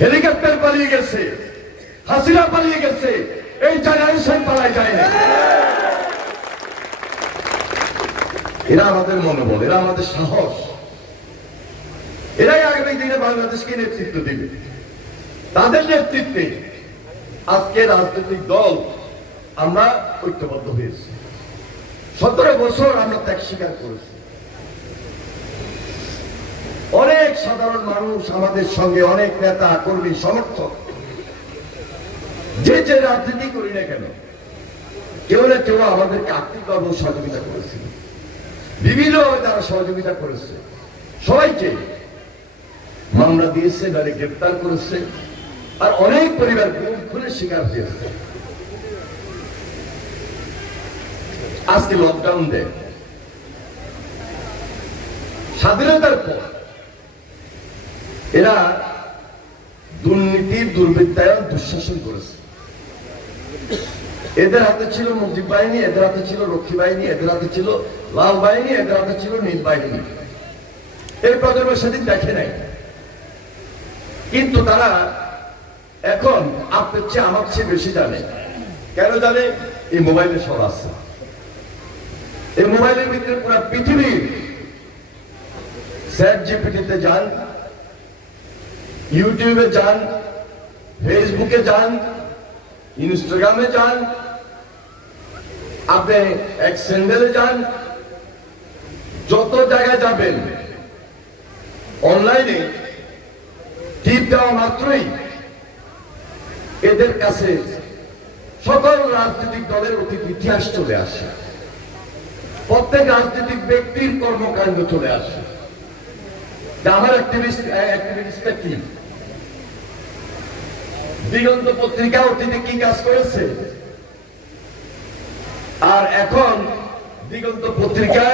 Helicopter পালিয়ে গেছে, হাসিনা পালিয়ে গেছে, এই জেনারেশন পালায় যায় না। এরা আমাদের মনোবল, এরা আমাদের সাহস, এরাই আগামী দিনে বাংলাদেশকে নেতৃত্ব দেবে। তাদের নেতৃত্বে আজকে রাজনৈতিক দল আমরা ঐক্যবদ্ধ হয়েছি। 17 বছর আমরা ত্যাগ স্বীকার করেছি। অনেক সাধারণ মানুষ আমাদের সঙ্গে, অনেক নেতা কর্মী সমর্থক, যে যে রাজনীতি করি না কেন, কেউ না কেউ আমাদেরকে আর্থিকভাবে সহযোগিতা করেছিল, বিভিন্নভাবে তারা সহযোগিতা করেছে। সবাইকে মামলা দিয়েছে, তারা গ্রেপ্তার করেছে, আর অনেক পরিবার বুক খুলে শিকার হয়েছে। আজকে লকডাউন দেয়, স্বাধীনতার পর এরা দুর্নীতি, দুর্বৃত্তায়ন, দুঃশাসন করেছে। এদের হাতে ছিল মুজিব বাহিনী, এদের হাতে ছিল রক্ষী বাহিনী, এদের হাতে ছিল লাল বাহিনী, এদের হাতে ছিল নীল বাহিনী। এই প্রজন্ম সেদিন দেখে নাই, কিন্তু তারা এখন আপনার চেয়ে আমার চেয়ে বেশি জানে। কেন জানে? এই মোবাইলে সব আছে। এই মোবাইলের ভিতরে পুরো পৃথিবীর চ্যাটজিপিটিতে যান, ইউটিউবে যান, ফেসবুকে যান, ইনস্টাগ্রামে যান, আপনি এক্সেন্ডেলে যান, যত জায়গায় যাবেন অনলাইনে টিপ দেওয়া মাত্রই এদের কাছে সকল রাজনৈতিক দলের অতীত ইতিহাস চলে আসে, প্রত্যেক রাজনৈতিক ব্যক্তির কর্মকাণ্ড চলে আসে। আমার অ্যাক্টিভিস্টটা কি, দিগন্ত পত্রিকা অতীতে কি কাজ করেছে, আর এখন দিগন্ত পত্রিকা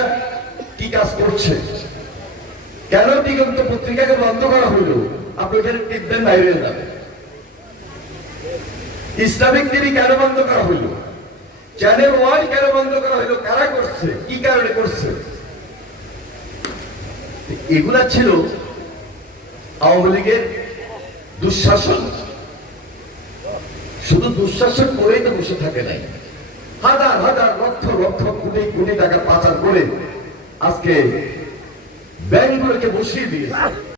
কি কাজ করছে। কেন দিগন্ত পত্রিকাকে বন্ধ করা হইল? আপনি এখানে টিপবেন, বাইরে যাবে। ইসলামিক টিভি কেন বন্ধ করা হইল? চ্যানেল ওয়ান কেন বন্ধ করা হইল? কারা করছে, কি কারণে করছে? এগুলা ছিল আওয়ামী লীগের দুঃশাসন। শুধু দুঃশাসন করেই তো বসে থাকে নাই, হাজার হাজার লক্ষ লক্ষ কোটি কোটি টাকা পাচার করে আজকে ব্যাংকগুলোকে বসিয়ে দিয়েছে।